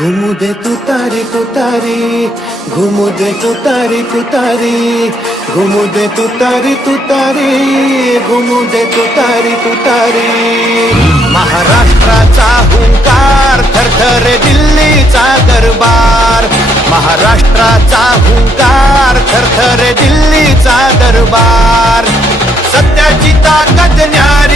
घुमू दे तू तारी तू तारी. घुमू दे तू तारी तू तारी. घुमू दे तू तारी तू तारी. घुमू दे तू तारी तू तारी. महाराष्ट्राचा हुंकार थरथर दिल्लीचा दरबार. महाराष्ट्राचा हुंकार थरथर दिल्लीचा दरबार. सत्याची ताकद ज्ञान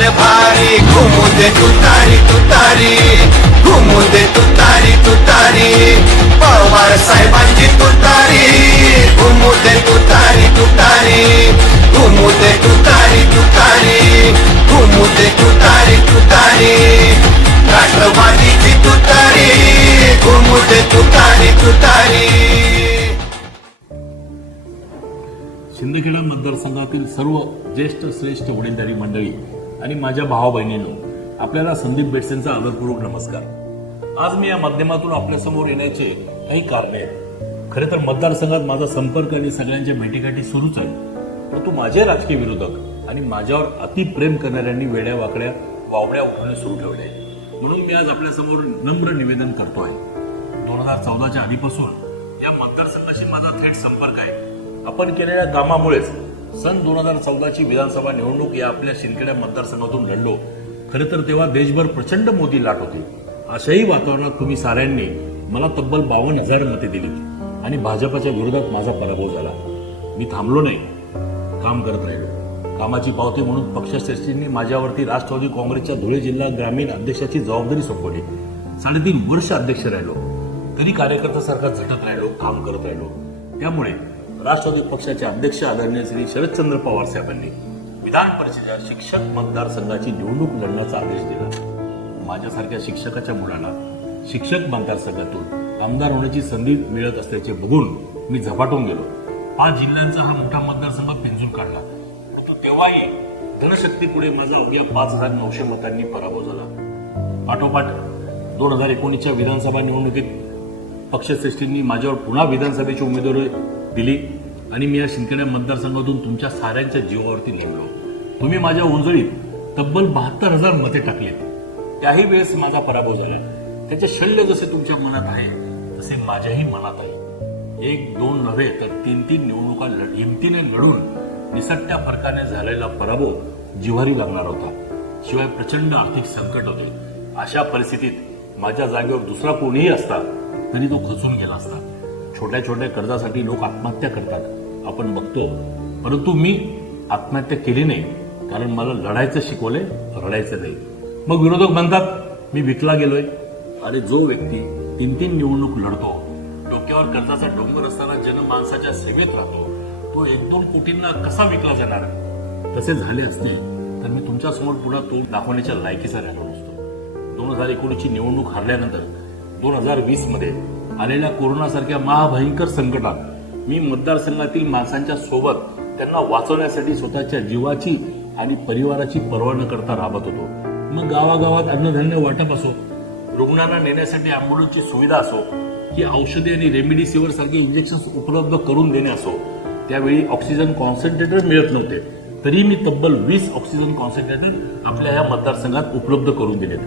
कणखर भारी. घुमू दे तुतारी तुतारी. घुमू दे तुतारी तुतारी. पवार साहेबांची तुतारी. घुमू दे तुतारी तुतारी. घुमू दे तुतारी तुतारी. घुमू दे तुतारी तुतारी. राष्ट्रवादीची तुतारी. घुमू दे तुतारी तुतारी. शिंदखेडा मतदारसंघातील सर्व ज्येष्ठ श्रेष्ठ वडीलधारी मंडळी आणि माझ्या भावा बहिणीनो आपल्याला संदीप बेटसेंचा आदरपूर्वक नमस्कार. आज मी या माध्यमातून आपल्यासमोर येण्याचे काही कारणे आहेत. खरे तर मतदारसंघात माझा संपर्क आणि सगळ्यांच्या भेटीगाठी सुरूच आहे. परंतु माझे राजकीय विरोधक आणि माझ्यावर अतिप्रेम करणाऱ्यांनी वेड्या वाकड्या वावड्या उठवणे सुरू ठेवले आहे. म्हणून मी आज आपल्यासमोर नम्र निवेदन करतो आहे दोन हजार चौदाच्या आधीपासून या मतदारसंघाशी माझा थेट संपर्क आहे. आपण केलेल्या कामामुळेच सन दोन हजार चौदाची विधानसभा निवडणूक या आपल्या शिंदखेड्या मतदारसंघातून लढलो. खरं तर तेव्हा देशभर प्रचंड मोदी लाट होती. अशाही वातावरणात तुम्ही साऱ्यांनी मला तब्बल बावन्न हजार मते दिली आणि भाजपच्या विरोधात माझा पराभव झाला. मी थांबलो नाही. काम करत राहिलो. कामाची पावती म्हणून पक्षश्रेष्ठींनी माझ्यावरती राष्ट्रवादी काँग्रेसच्या धुळे जिल्हा ग्रामीण अध्यक्षाची जबाबदारी सोपवली. साडेतीन वर्ष अध्यक्ष राहिलो. तरी कार्यकर्त्यासारखा झटत राहिलो काम करत राहिलो. त्यामुळे राष्ट्रवादी पक्षाचे अध्यक्ष आदरणीय श्री शरदचंद्र पवार साहेबांनी विधान परिषदेच्या शिक्षक मतदारसंघाची निवडणूक लढण्याचा आदेश दिला. माझ्यासारख्या शिक्षकाच्या मुलाला शिक्षक मतदारसंघातून आमदार होण्याची संधी मिळत असल्याचे बघून मी झपाटून गेलो. पाच जिल्ह्यांचा हा मोठा मतदारसंघ पिंजून काढला. परंतु तेव्हाही धनशक्तीपुढे माझा अवघ्या पाच हजार नऊशे मतांनी पराभव झाला. पाठोपाठ दोन हजार एकोणीसच्या विधानसभा निवडणुकीत पक्षश्रेष्ठींनी माझ्यावर पुन्हा विधानसभेची उमेदवारी दिली आणि मी या शिंदखेड्या मतदारसंघातून तुमच्या साऱ्यांच्या जीवावरती निवडलो तुम्ही माझ्या उंजळीत तब्बल बहात्तर हजार मते टाकलीत. त्याही वेळेस माझा पराभव झाला. त्याचे शल्य जसे तुमच्या मनात आहे तसे माझ्याही मनात आहे. एक दोन नव्हे तर तीन तीन निवडणुका हिमतीने लढून निसटत्या फरकाने झालेला पराभव जिव्हारी लागणार होता. शिवाय प्रचंड आर्थिक संकट होते. अशा परिस्थितीत माझ्या जागेवर दुसरा कोणीही असता तरी तो खचून गेला असता. छोट्या छोट्या कर्जासाठी लोक आत्महत्या करतात. आपण बघतो परंतु मी आत्महत्या केली नाही कारण मला लढायचं शिकवले रडायचं नाही. मग विरोधक म्हणतात मी विकला गेलोय. अरे जो व्यक्ती तीन तीन निवडणूक लढतो डोक्यावर कर्जाचा डोंगर असताना जनमानसाच्या सेवेत राहतो तो एक दोन कोटींना कसा विकला जाणार? तसे झाले असते तर मी तुमच्यासमोर पुन्हा तो दाखवण्याच्या लायकीचा राहिलो नसतो. दोन हजार एकोणीसची निवडणूक हरल्यानंतर दोन हजार वीसमध्ये आलेल्या कोरोनासारख्या महाभयंकर संकटात मी मतदारसंघातील माणसांच्या सोबत त्यांना वाचवण्यासाठी स्वतःच्या जीवाची आणि परिवाराची पर्वा न करता राबत होतो. मग गावागावात अन्नधान्य वाटप असो रुग्णांना नेण्यासाठी अँब्युलन्सची सुविधा असो की औषधे आणि रेमडिसिव्हर सारखे इंजेक्शन उपलब्ध करून देणे असो त्यावेळी ऑक्सिजन कॉन्सन्ट्रेटर मिळत नव्हते. तरी मी तब्बल वीस ऑक्सिजन कॉन्सन्ट्रेटर आपल्या या मतदारसंघात उपलब्ध करून दिलेत.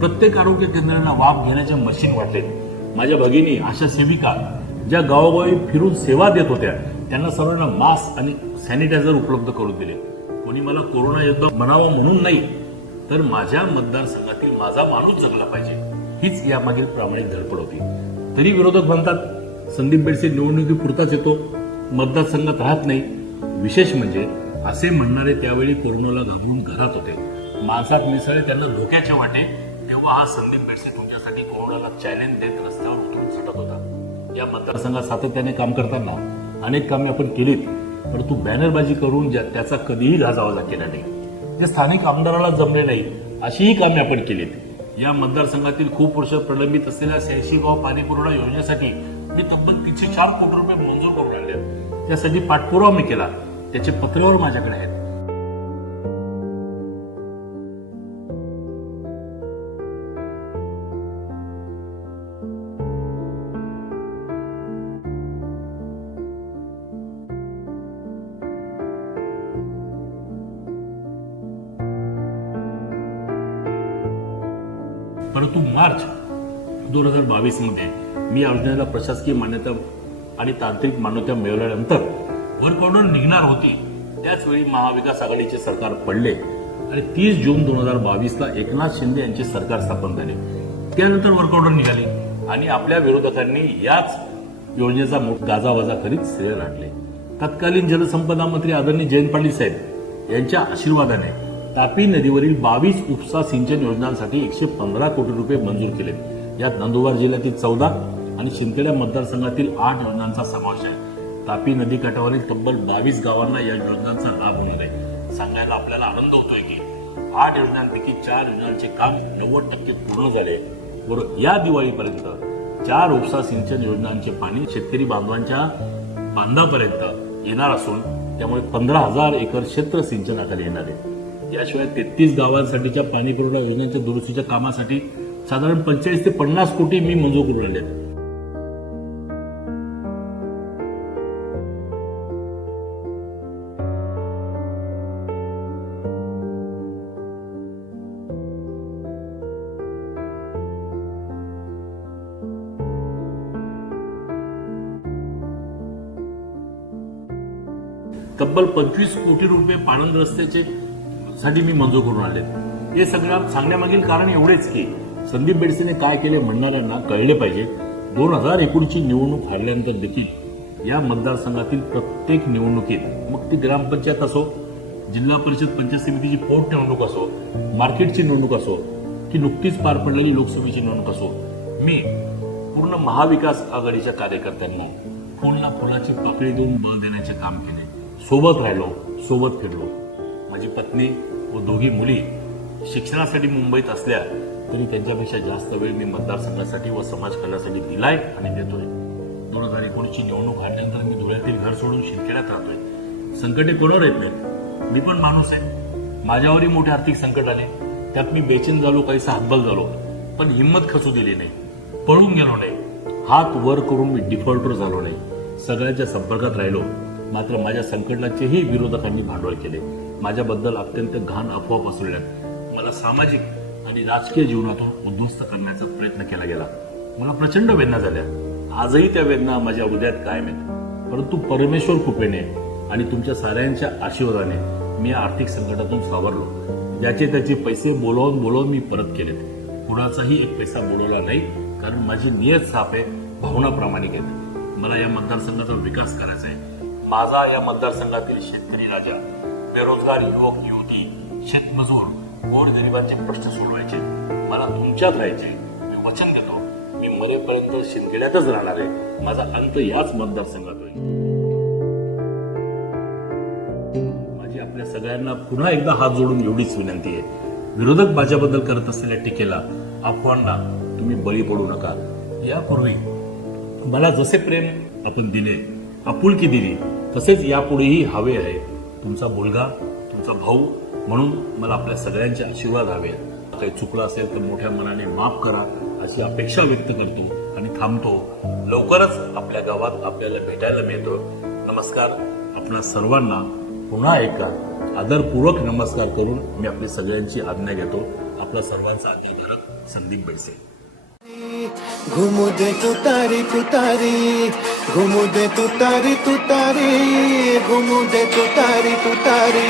प्रत्येक आरोग्य केंद्रांना वाफ घेण्याचे मशीन वाटलेत. माझ्या भगिनी आशा सेविका ज्या गावोगावी फिरून सेवा देत होत्या त्यांना सर्वांना मास्क आणि सॅनिटायझर उपलब्ध करून दिले. कोणी मला कोरोना योद्धा म्हणावा म्हणून नाही तर माझ्या मतदारसंघातील माझा माणूस जगला पाहिजे. हीच यामागील प्रामाणिक धडपड होती. तरी विरोधक म्हणतात संदीप बेडसे निवडणुकी पुरताच येतो मतदारसंघात राहत नाही. विशेष म्हणजे असे म्हणणारे त्यावेळी कोरोनाला घाबरून घरात होते. माणसात मिसळे त्यांना धोक्याच्या वाटे तेव्हा हा संदीप बेडसे करण्यासाठी कोरोनाला चॅलेंज देत रस्त्यावर उतरून सुटत होता. या मतदारसंघात सातत्याने काम करताना अनेक कामे आपण केलीत परंतु बॅनरबाजी करून ज्या- त्याचा कधीही गाजावाजा केला नाही. ते स्थानिक आमदाराला जमले नाही अशीही कामे आपण केलीत. या मतदारसंघातील खूप वर्ष प्रलंबित असलेल्या शहाऐंशी गाव पाणीपुरवठा योजनेसाठी मी तब्बल तीनशे चार कोटी रुपये मंजूर करून आणले त्यासाठी पाठपुरावा मी केला. त्याचे पत्रेवर माझ्याकडे आहेत. परंतु मार्च दोन हजार बावीसमध्ये मी या योजनेला प्रशासकीय मान्यता आणि तांत्रिक मान्यता मिळवल्यानंतर वर्क ऑर्डर निघणार होती. त्याचवेळी महाविकास आघाडीचे सरकार पडले आणि तीस जून दोन हजार बावीसला एकनाथ शिंदे यांचे सरकार स्थापन झाले. त्यानंतर वर्क ऑर्डर निघाली आणि आपल्या विरोधकांनी याच योजनेचा गाजावाजा करीत श्रेय लाटले तत्कालीन जलसंपदा मंत्री आदरणीय जयंत पाटील साहेब यांच्या आशीर्वादाने तापी नदीवरील बावीस उपसा सिंचन योजनांसाठी एकशे पंधरा कोटी रुपये मंजूर केले. यात नंदुरबार जिल्ह्यातील चौदा आणि शिंदखेडा मतदारसंघातील आठ योजनांचा समावेश आहे. तापी नदी काठावरील तब्बल बावीस गावांना या योजनांचा लाभ होणार आहे. सांगायला आपल्याला आनंद होतोय की आठ योजनांपैकी चार योजनांचे काम नव्वद टक्के पूर्ण झाले. व या दिवाळीपर्यंत चार उपसा सिंचन योजनांचे पाणी शेतकरी बांधवांच्या बांधापर्यंत येणार असून त्यामुळे पंधरा हजार एकर क्षेत्र सिंचनाखाली येणार आहे. याशिवाय तेहतीस गावांसाठीच्या पाणी पुरवठा योजनेच्या दुरुस्तीच्या कामासाठी साधारण पंचेचाळीस ते पन्नास कोटी मी मंजूर करून राहिले आहेत. तब्बल पंचवीस कोटी रुपये पाणंद रस्त्याचे साठी मी मंजूर करून आले. हे सगळं सांगण्यामागील कारण एवढेच की संदीप बेडसेने काय केले म्हणणाऱ्यांना कळले पाहिजे. दोन हजार एकोणीसची निवडणूक हारल्यानंतर देखील या मतदारसंघातील प्रत्येक निवडणुकीत मग ती ग्रामपंचायत असो जिल्हा परिषद पंचायत समितीची पोटनिवडणूक असो मार्केटची निवडणूक असो की नुकतीच पार पडलेली लोकसभेची निवडणूक असो मी पूर्ण महाविकास आघाडीच्या कार्यकर्त्यांना फुलना फुलाची पकडी देऊन बळ देण्याचे काम केले. सोबत राहिलो सोबत फिरलो. माझी पत्नी व दोघी मुली शिक्षणासाठी मुंबईत असल्या तरी त्यांच्यापेक्षा जास्त वेळ मी मतदारसंघासाठी व समाज कल्याणासाठी दिलाय आणि देतोय. दोन हजार एकोणीसची निवडणूक हारल्यानंतर मी धुळ्यातील घर सोडून शिरखेड्यात राहतोय. संकटे कोणावर येत नाहीत? मी पण माणूस आहे. माझ्यावरही मोठे आर्थिक संकट आले. त्यात मी बेचैन झालो काहीसा हातबल झालो. पण हिंमत खचू दिली नाही. पळून गेलो नाही. हात वर करून मी डिफॉल्टर झालो नाही. सगळ्यांच्या संपर्कात राहिलो. मात्र माझ्या संकटाचेही विरोधकांनी भांडवल केले. माझ्याबद्दल अत्यंत घाण अफवा पसरल्यात. मला सामाजिक आणि राजकीय जीवनातून उद्ध्वस्त करण्याचा प्रयत्न केला गेला. मला प्रचंड वेदना झाल्या. आजही त्या वेदना माझ्या हृदयात कायम आहेत. परंतु परमेश्वर कृपेने आणि तुमच्या साऱ्यांच्या आशीर्वादाने मी आर्थिक संकटातून सावरलो. ज्याचे त्याचे पैसे बोलवून बोलवून मी परत केलेत. कुणाचाही एक पैसा बुडवला नाही कारण माझी नियत साप आहे भावना प्रामाणिक आहेत. मला या मतदारसंघाचा विकास करायचा आहे. माझा या मतदारसंघातील शेतकरी राजा बेरोजगार युवक युवती शेतमजूर गोरगरिबांचे प्रश्न सोडवायचे मला तुमच्यात राहायचे मी वचन देतो मी मरेपर्यंत शिंदखेड्यातच राहणार आहे. माझा अंत याच मतदारसंघात होईल. माझी आपल्या सगळ्यांना पुन्हा एकदा हात जोडून एवढीच विनंती आहे. विरोधक माझ्याबद्दल करत असलेल्या टीकेला अफवांना तुम्ही बळी पडू नका. यापूर्वी मला जसे प्रेम आपण दिले आपुलकी दिली तसेच यापुढेही हवे आहे. तुमचा मुलगा तुमचा भाऊ म्हणून मला आपल्या सगळ्यांचे आशीर्वाद हवे आहेत. काही चुकलं असेल तर मोठ्या मनाने माफ करा अशी अपेक्षा व्यक्त करतो आणि थांबतो. लवकरच आपल्या गावात आपल्याला भेटायला मिळतो. नमस्कार. आपणा सर्वांना पुन्हा एका आदरपूर्वक नमस्कार करून मी आपली सगळ्यांची आज्ञा घेतो. आपला सर्वांचा आज्ञाधारक संदीप बेडसे घुमू दे तू तारी तू तारी घुमू दे तू तारी तू तारी घुमू दे तू तारी तू तारी